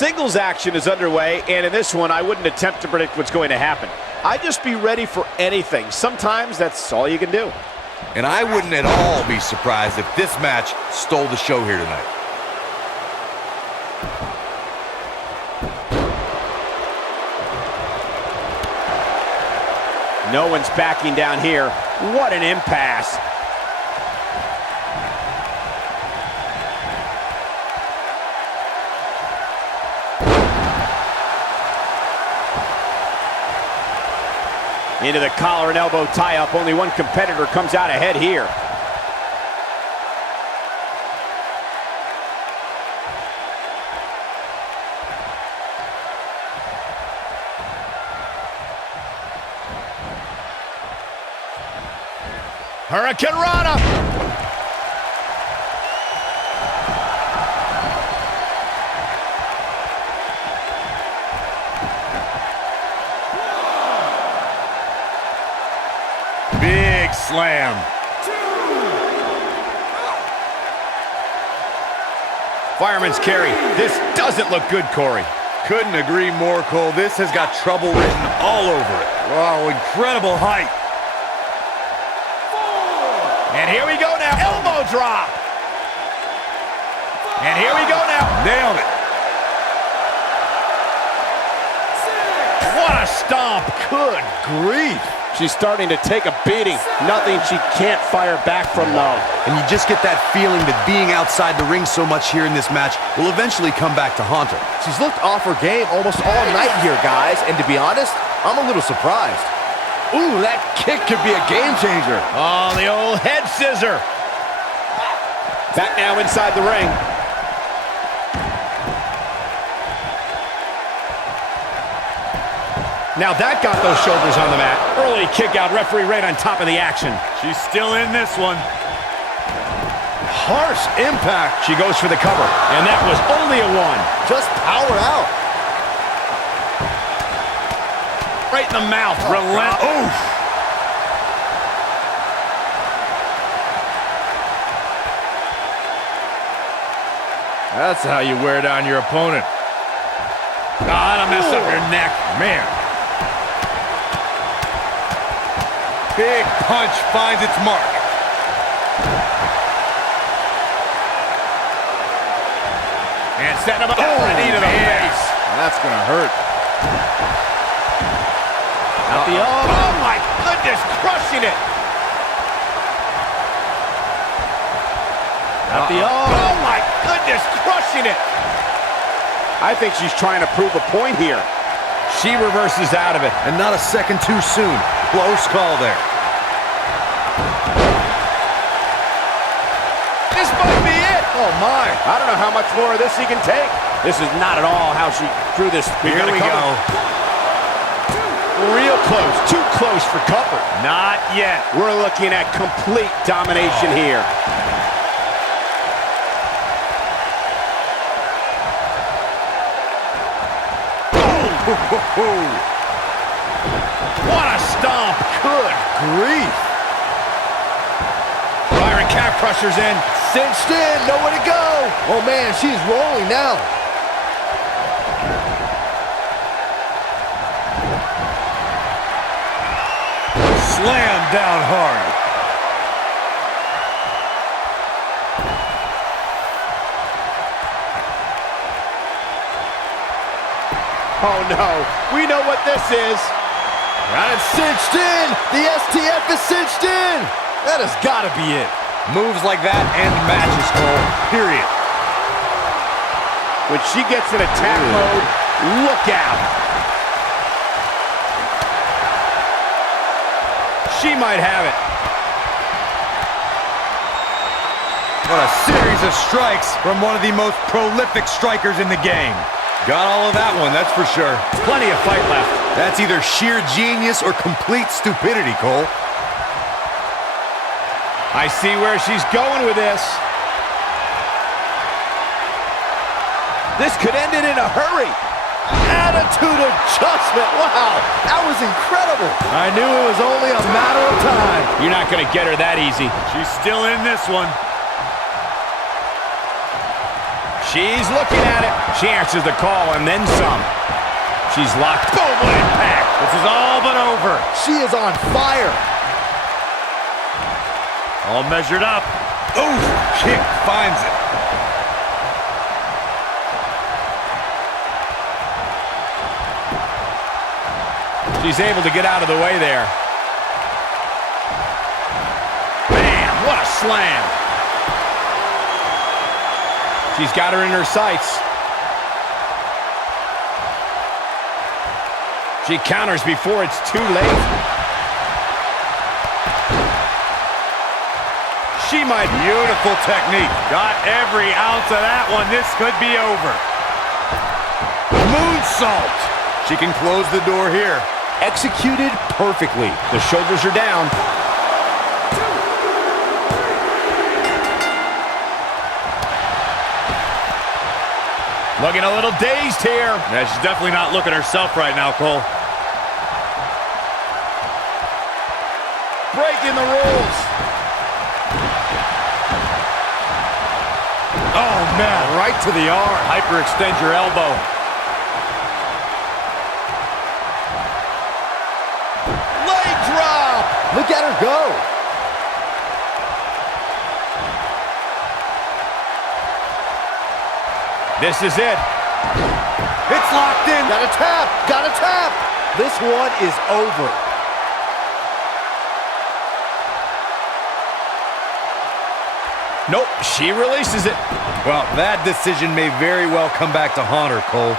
Singles action is underway, and in this one, I wouldn't attempt to predict what's going to happen. I'd just be ready for anything. Sometimes that's all you can do. And I wouldn't at all be surprised if this match stole the show here tonight. No one's backing down here. What an impasse. Into the collar and elbow tie-up. Only one competitor comes out ahead here. Hurricane Rana. Big slam. Fireman's carry. This doesn't look good, Corey. Couldn't agree more, Cole. This has got trouble written all over it. Wow, incredible height. And here we go now. Elbow drop. And here we go now. Nailed it. What a stomp. Good grief. She's starting to take a beating. Nothing she can't fire back from, though. And you just get that feeling that being outside the ring so much here in this match will eventually come back to haunt her. She's looked off her game almost all night here, guys. And to be honest, I'm a little surprised. Ooh, that kick could be a game changer. Oh, the old head scissor. Back now inside the ring. Now that got those shoulders on the mat. Early kick out, referee right on top of the action. She's still in this one. Harsh impact. She goes for the cover. And that was only a one. Just power out. Right in the mouth. Oof. That's how you wear down your opponent. That'll mess up your neck. Man. Big punch finds its mark. And setting him up for a knee to the face. That's gonna hurt. Oh my goodness, crushing it. Oh my goodness, crushing it. I think she's trying to prove a point here. She reverses out of it. And not a second too soon. Close call there. This might be it. Oh my. I don't know how much more of this he can take. This is not at all how she drew this. Here we go. Real close, too close for comfort. Not yet. We're looking at complete domination here. What a stomp. Good grief. Byron calf crushers in. Cinched in, nowhere to go. Oh man, she's rolling now. Slam down hard. Oh no, we know what this is. Got it cinched in. The STF is cinched in. That has got to be it. Moves like that end matches, Cole. Period. When she gets in attack mode, look out. She might have it. What a series of strikes from one of the most prolific strikers in the game. Got all of that one, that's for sure. Plenty of fight left. That's either sheer genius or complete stupidity, Cole. I see where she's going with this. This could end it in a hurry. Attitude adjustment. Wow, that was incredible. I knew it was only a matter of time. You're not going to get her that easy. She's still in this one. She's looking at it. She answers the call and then some. She's locked. Boom, what impact. This is all but over. She is on fire. All measured up. Ooh, kick finds it. She's able to get out of the way there. Bam, what a slam. She's got her in her sights. She counters before it's too late. She might. Beautiful technique. Got every ounce of that one. This could be over. Moonsault. She can close the door here. Executed perfectly. The shoulders are down. Looking a little dazed here. Yeah, she's definitely not looking herself right now, Cole. Breaking the rules. Oh, man. Right to the arm. Hyperextend your elbow. Leg drop. Look at her go. This is it. It's locked in. Got a tap. Got a tap. This one is over. Nope, she releases it. Well, that decision may very well come back to haunt her, Cole.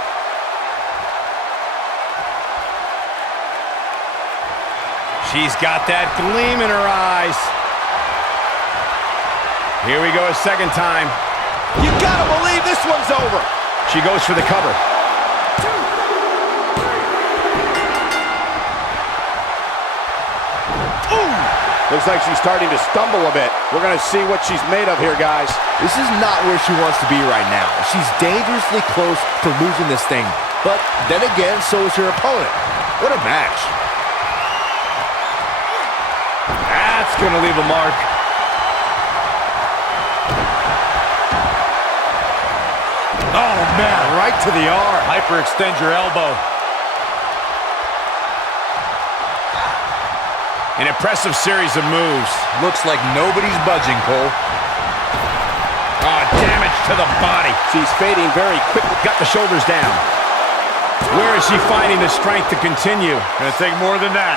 She's got that gleam in her eyes. Here we go a second time. You gotta believe this one's over. She goes for the cover. Ooh! Looks like she's starting to stumble a bit. We're gonna see what she's made of here, guys. This is not where she wants to be right now. She's dangerously close to losing this thing. But then again, so is her opponent. What a match. That's gonna leave a mark. Oh, man. Right to the arm. Hyperextend your elbow. An impressive series of moves. Looks like nobody's budging, Cole. Oh, damage to the body. She's fading very quickly. Got the shoulders down. Where is she finding the strength to continue? Gonna take more than that.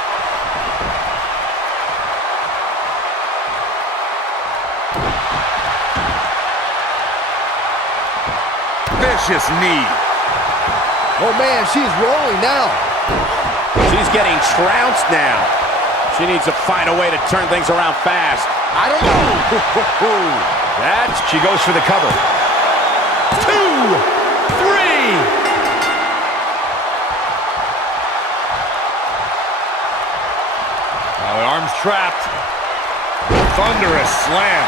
Vicious knee. Oh, man, she's rolling now. She's getting trounced now. She needs to find a way to turn things around fast. I don't know. She goes for the cover. 2, 3. Now the arm's trapped. Thunderous slam.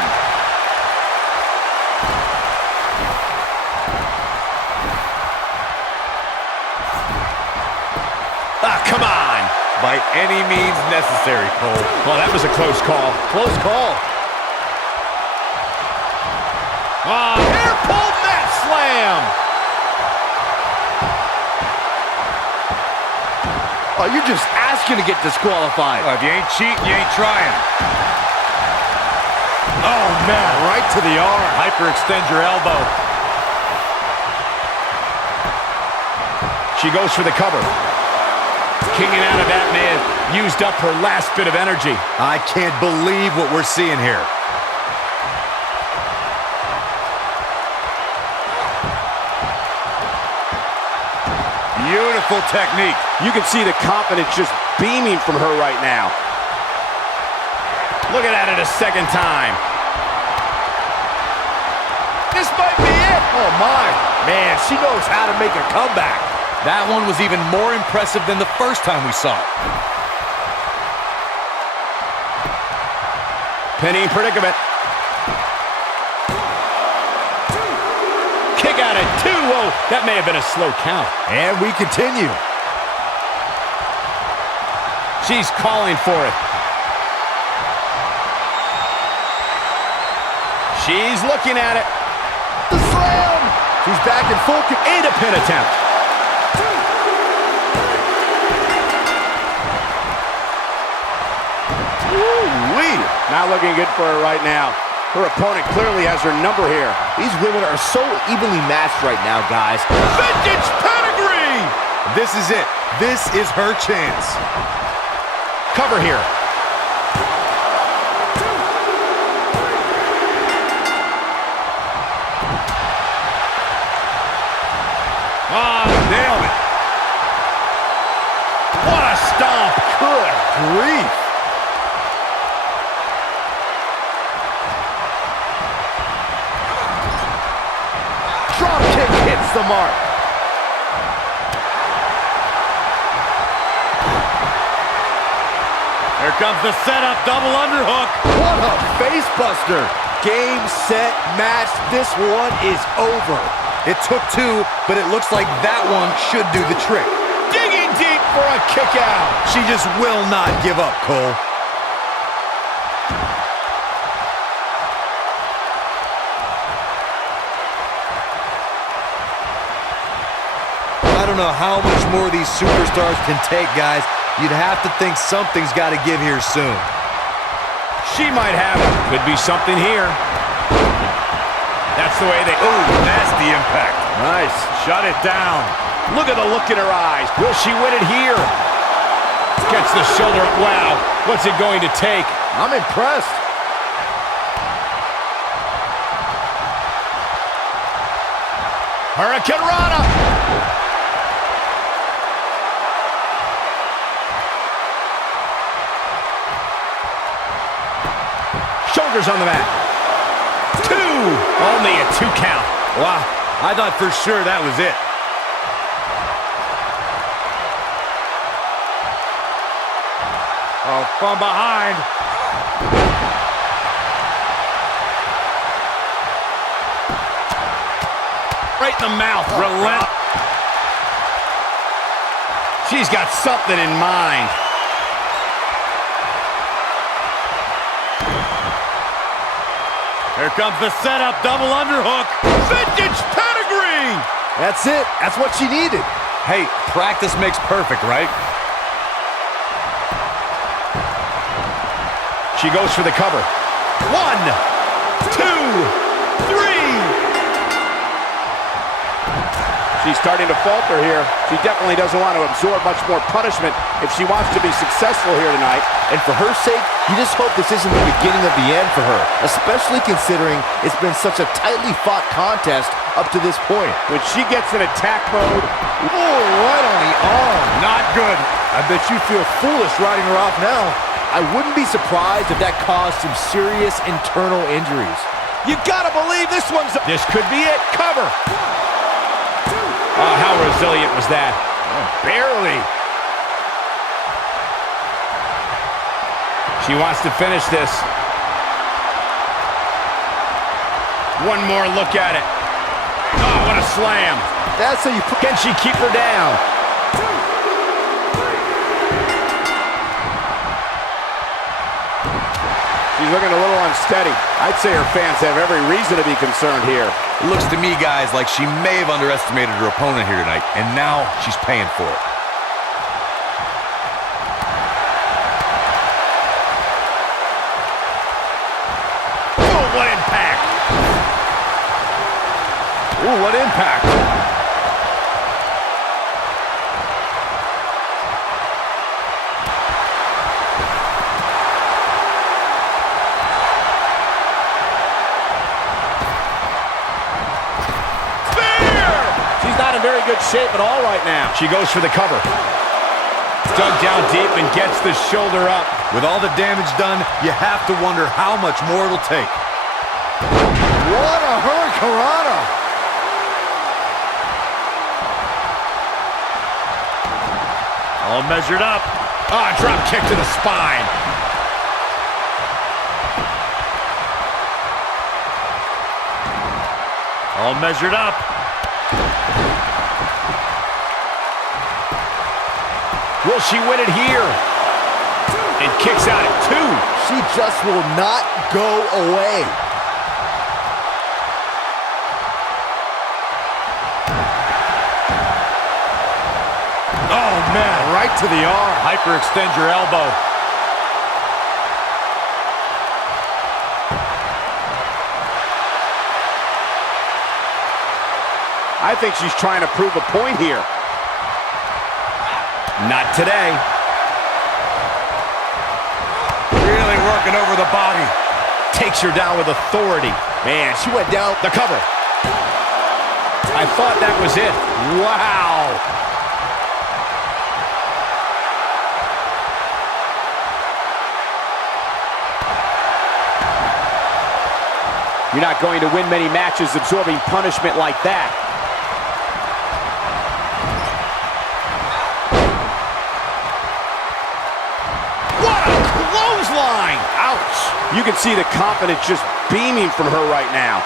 Ah, come on. By any means necessary, Cole. Well, that was a close call. Close call. Oh, hair pull mat slam. Oh, you're just asking to get disqualified. Well, if you ain't cheating, you ain't trying. Oh, man, right to the arm. Hyperextend your elbow. She goes for the cover. Kicking out of that may have used up her last bit of energy. I can't believe what we're seeing here. Beautiful technique. You can see the confidence just beaming from her right now. Looking at it a second time. This might be it. Oh, my. Man, she knows how to make a comeback. That one was even more impressive than the first time we saw it. Pinning predicament. Kick out at 2. Whoa, that may have been a slow count. And we continue. She's calling for it. She's looking at it. The slam. She's back in full and a pin attempt. Woo-wee. Not looking good for her right now. Her opponent clearly has her number here. These women are so evenly matched right now, guys. Vintage pedigree! This is it. This is her chance. Cover here. Nailed it. What a stomp. Good grief. Drop kick hits the mark. Here comes the setup, double underhook. What a face buster. Game, set, match. This one is over. It took two, but it looks like that one should do the trick. Digging deep for a kick out. She just will not give up, Cole. I don't know how much more these superstars can take, guys. You'd have to think something's got to give here soon. She might have it. Could be something here. That's the way they... Ooh, nasty impact. Nice. Shut it down. Look at the look in her eyes. Will she win it here? Gets the shoulder. Wow. What's it going to take? I'm impressed. Hurricane Rana. Shoulders on the mat. Two. Only a 2 count. Wow. I thought for sure that was it. Oh, from behind. Right in the mouth. Relent. She's got something in mind. Here comes the setup, double underhook. Vintage pedigree. That's it. That's what she needed. Hey, practice makes perfect, right? She goes for the cover. 1, 2, 3. She's starting to falter here. She definitely doesn't want to absorb much more punishment if she wants to be successful here tonight. And for her sake, you just hope this isn't the beginning of the end for her, especially considering it's been such a tightly fought contest up to this point. When she gets in attack mode, Oh, right on the arm. Not good. I bet you feel foolish riding her off now. I wouldn't be surprised if that caused some serious internal injuries. you gotta believe this one's... This could be it. Cover. Oh, how resilient was that? Oh, barely. She wants to finish this. One more look at it. Oh, what a slam. That's how you put... Can she keep her down? She's looking a little unsteady. I'd say her fans have every reason to be concerned here. It looks to me, guys, like she may have underestimated her opponent here tonight, and now she's paying for it. Oh, what impact! Ooh, what impact! Very good shape at all right now. She goes for the cover. Dug down deep and gets the shoulder up. With all the damage done, you have to wonder how much more it'll take. What a hurricanrana! All measured up. Ah, drop kick to the spine. All measured up. Will she win it here? And kicks out at 2. She just will not go away. to the arm. Hyperextend your elbow. I think she's trying to prove a point here. Not today. Really working over the body. Takes her down with authority. Man, she went down. The cover. I thought that was it. Wow. You're not going to win many matches absorbing punishment like that. What a clothesline! Ouch! You can see the confidence just beaming from her right now.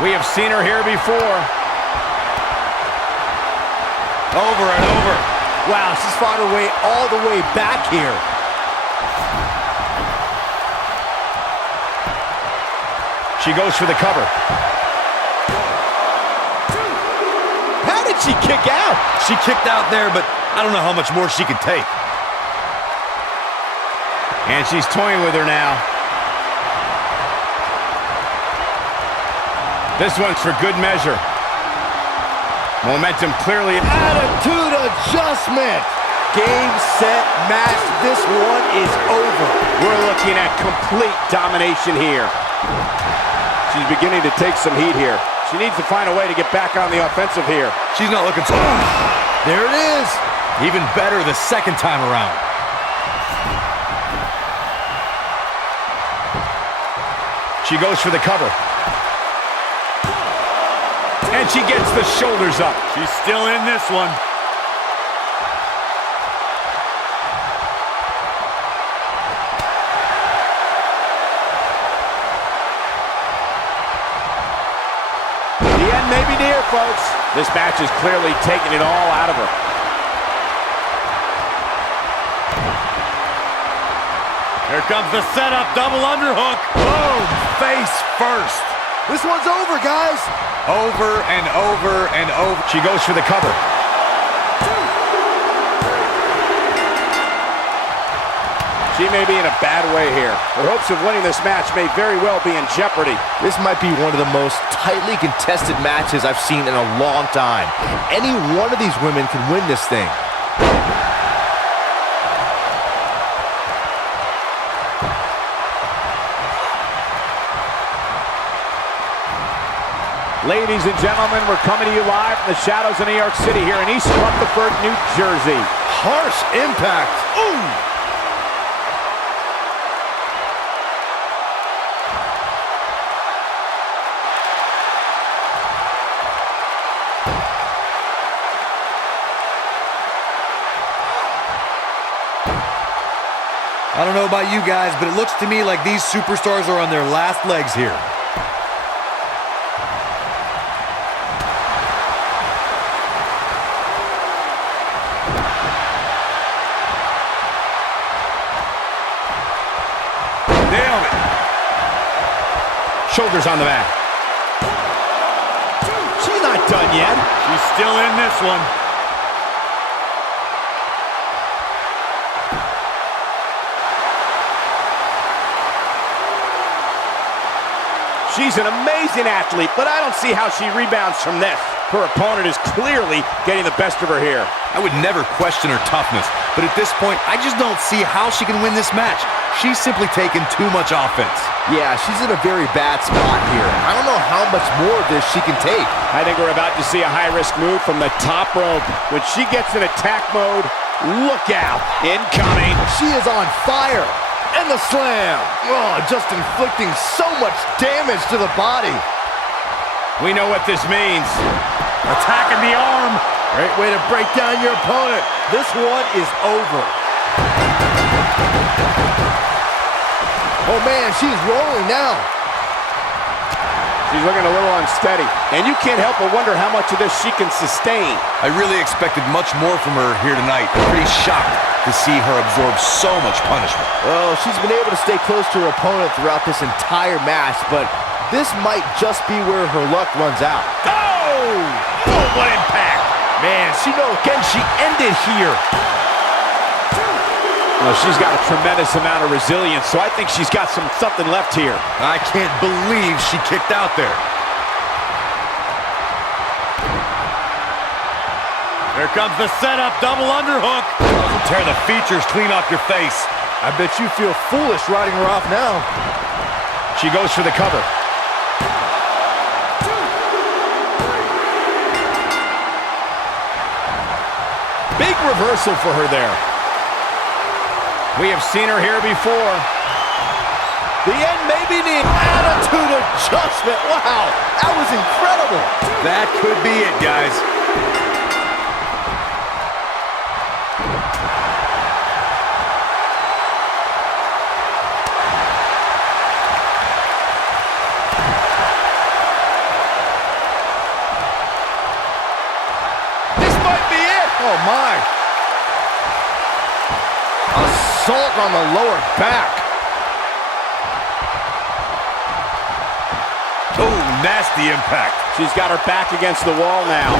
We have seen her here before. Over and over. Wow, she's fought her way all the way back here. She goes for the cover. How did she kick out? She kicked out there, but I don't know how much more she can take. And she's toying with her now. This one's for good measure. Momentum clearly. Attitude adjustment. Game, set, match. This one is over. We're looking at complete domination here. She's beginning to take some heat here. She needs to find a way to get back on the offensive here. She's not looking so... There it is. Even better the second time around. She goes for the cover. And she gets the shoulders up. She's still in this one. The end may be near, folks. This match is clearly taking it all out of her. Here comes the setup, double underhook. Boom, face first. This one's over, guys. Over and over and over. She goes for the cover. She may be in a bad way here. Her hopes of winning this match may very well be in jeopardy. This might be one of the most tightly contested matches I've seen in a long time. Any one of these women can win this thing. Ladies and gentlemen, we're coming to you live from the shadows of New York City here in East Rutherford, New Jersey. Harsh impact. Ooh! I don't know about you guys, but it looks to me like these superstars are on their last legs here. Shoulders on the mat. She's not done yet. She's still in this one. She's an amazing athlete, but I don't see how she rebounds from this. Her opponent is clearly getting the best of her here. I would never question her toughness, but at this point, I just don't see how she can win this match. She's simply taken too much offense. Yeah, she's in a very bad spot here. I don't know how much more of this she can take. I think we're about to see a high-risk move from the top rope. When she gets in attack mode, look out. Incoming. She is on fire. And the slam. Oh, just inflicting so much damage to the body. We know what this means. Attacking the arm. Great way to break down your opponent. This one is over. Oh, man, she's rolling now. She's looking a little unsteady, and you can't help but wonder how much of this she can sustain. I really expected much more from her here tonight. I'm pretty shocked to see her absorb so much punishment. Well, she's been able to stay close to her opponent throughout this entire match, but this might just be where her luck runs out. Oh! Oh, what impact! Man, can she end it here? Well, she's got a tremendous amount of resilience, so I think she's got something left here. I can't believe she kicked out there. Here comes the setup, double underhook. Tear the features clean off your face. I bet you feel foolish riding her off now. She goes for the cover. Big reversal for her there. We have seen her here before. The end may be near. Attitude adjustment. Wow, that was incredible. That could be it, guys. This might be it. Oh, my. Assault on the lower back. Oh, nasty impact. She's got her back against the wall now.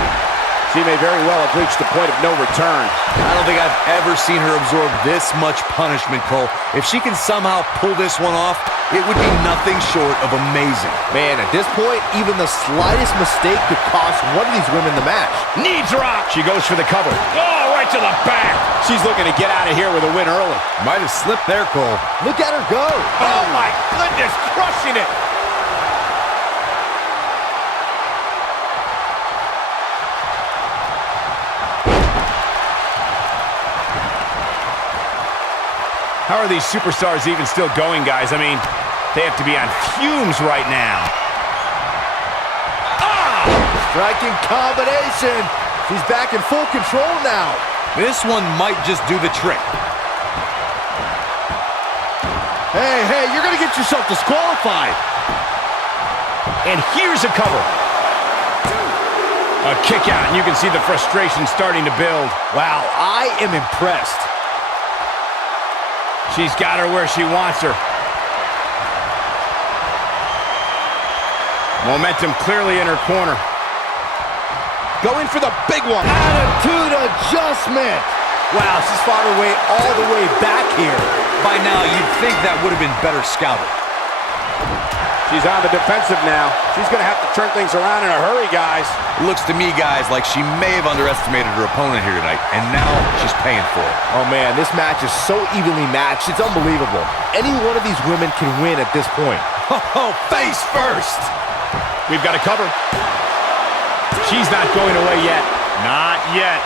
She may very well have reached the point of no return. I don't think I've ever seen her absorb this much punishment, Cole. If she can somehow pull this one off, it would be nothing short of amazing. Man, at this point, even the slightest mistake could cost one of these women the match. Knee drop. She goes for the cover. Oh, right to the back. She's looking to get out of here with a win early. Might have slipped there, Cole. Look at her go. Oh, my goodness, crushing it. How are these superstars even still going, guys? I mean, they have to be on fumes right now. Ah! Striking combination. She's back in full control now. This one might just do the trick. Hey, you're going to get yourself disqualified. And here's a cover. A kick out, and you can see the frustration starting to build. Wow, I am impressed. She's got her where she wants her. Momentum clearly in her corner. Going for the big one. Attitude adjustment. Wow, she's fought her way all the way back here. By now, you'd think that would have been better scouted. She's on the defensive now. She's going to have to turn things around in a hurry, guys. It looks to me, guys, like she may have underestimated her opponent here tonight, and now she's paying for it. Oh, man, this match is so evenly matched. It's unbelievable. Any one of these women can win at this point. Oh, face first. We've got a cover. She's not going away yet. Not yet.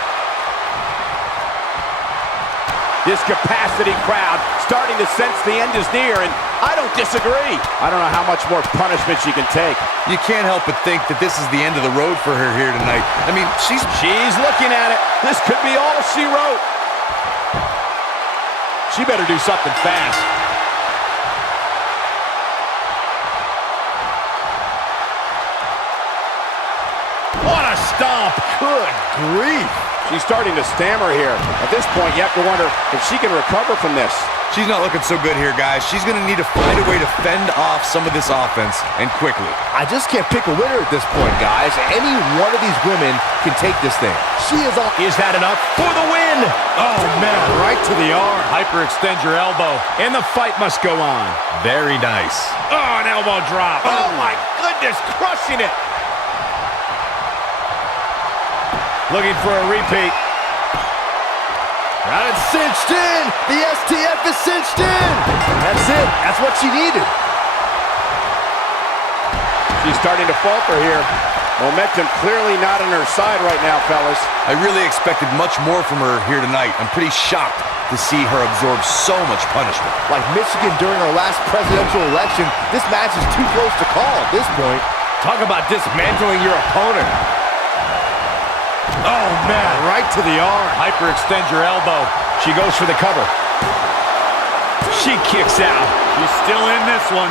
This capacity crowd starting to sense the end is near, and I don't disagree. I don't know how much more punishment she can take. You can't help but think that this is the end of the road for her here tonight. I mean, she's looking at it. This could be all she wrote. She better do something fast. What a stomp. Good grief. She's starting to stammer here. At this point, you have to wonder if she can recover from this. She's not looking so good here, guys. She's going to need to find a way to fend off some of this offense, and quickly. I just can't pick a winner at this point, guys. Any one of these women can take this thing. She is on. Is that enough for the win? Oh, man, right to the arm. Hyperextend your elbow. And the fight must go on. Very nice. Oh, an elbow drop. Oh, my goodness, crushing it. Looking for a repeat. Got it cinched in. The STF is cinched in. That's it. That's what she needed. She's starting to falter here. Momentum clearly not on her side right now, fellas. I really expected much more from her here tonight. I'm pretty shocked to see her absorb so much punishment. Like Michigan during our last presidential election, this match is too close to call at this point. Talk about dismantling your opponent. Oh, man, right to the arm. Hyperextend your elbow. She goes for the cover. She kicks out. She's still in this one.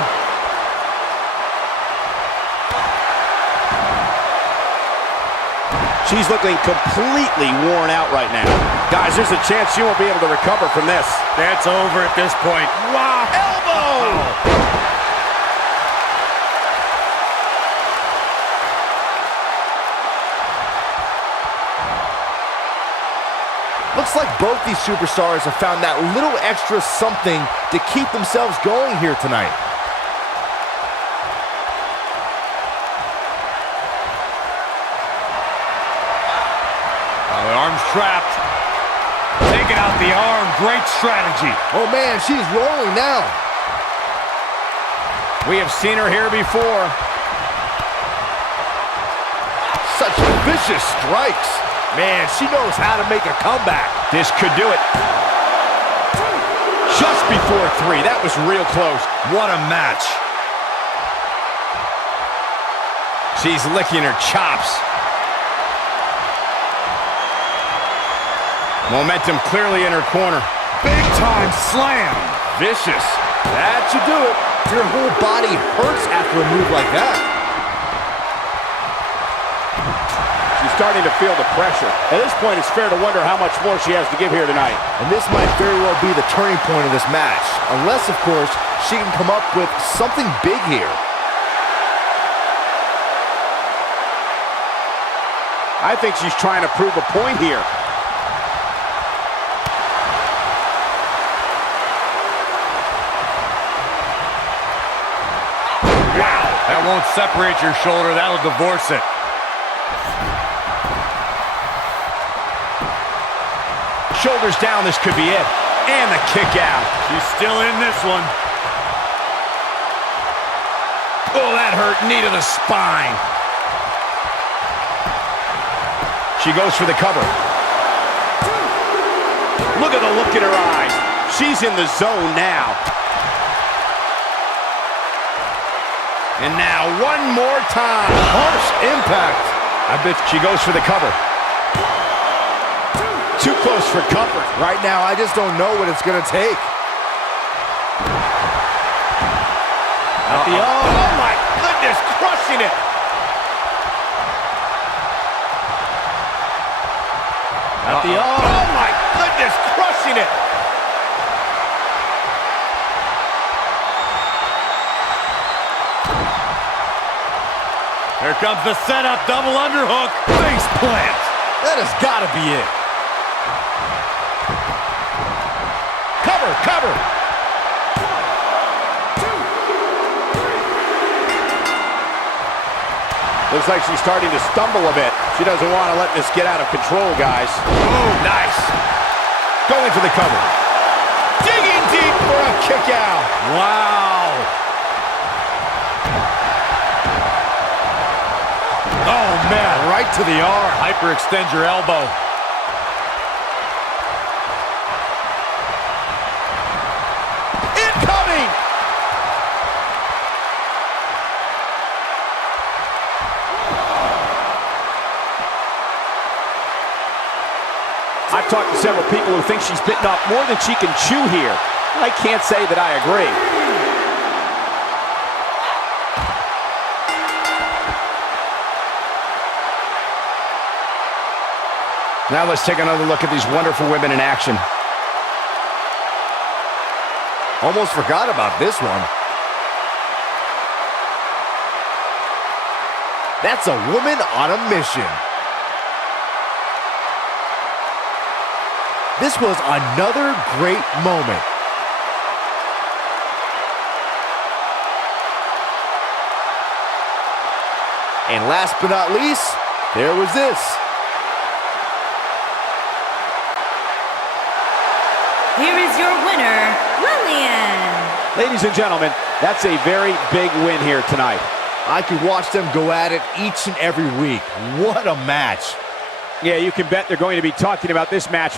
She's looking completely worn out right now. Guys, there's a chance she won't be able to recover from this. That's over at this point. Wow, elbow! Looks like both these superstars have found that little extra something to keep themselves going here tonight. Oh, the arm's trapped. Taking out the arm. Great strategy. Oh, man, she's rolling now. We have seen her here before. Such vicious strikes. Man, she knows how to make a comeback. This could do it. Just before 3. That was real close. What a match. She's licking her chops. Momentum clearly in her corner. Big time slam. Vicious. That should do it. Your whole body hurts after a move like that. She's starting to feel the pressure. At this point, it's fair to wonder how much more she has to give here tonight. And this might very well be the turning point of this match. Unless, of course, she can come up with something big here. I think she's trying to prove a point here. Wow. That won't separate your shoulder. That'll divorce it. Shoulders down, this could be it. And the kick out. She's still in this one. Oh, that hurt. Knee to the spine. She goes for the cover. Look at the look in her eyes. She's in the zone now. And now one more time. Harsh impact. I bet she goes for the cover. Too close for comfort. Right now, I just don't know what it's going to take. Oh, my goodness, crushing it. Oh, my goodness, crushing it. Here comes the setup, double underhook, face plant. That has got to be it. Cover. Looks like she's starting to stumble a bit. She doesn't want to let this get out of control, guys. Oh, nice. Going for the cover. Digging deep for a kick out. Wow. Oh, man, right to the arm. Hyperextend your elbow. Incoming! I've talked to several people who think she's bitten off more than she can chew here. I can't say that I agree. Now let's take another look at these wonderful women in action. Almost forgot about this one. That's a woman on a mission. This was another great moment. And last but not least, there was this. Here is your winner, Lillian. Ladies and gentlemen, that's a very big win here tonight. I could watch them go at it each and every week. What a match. Yeah, you can bet they're going to be talking about this match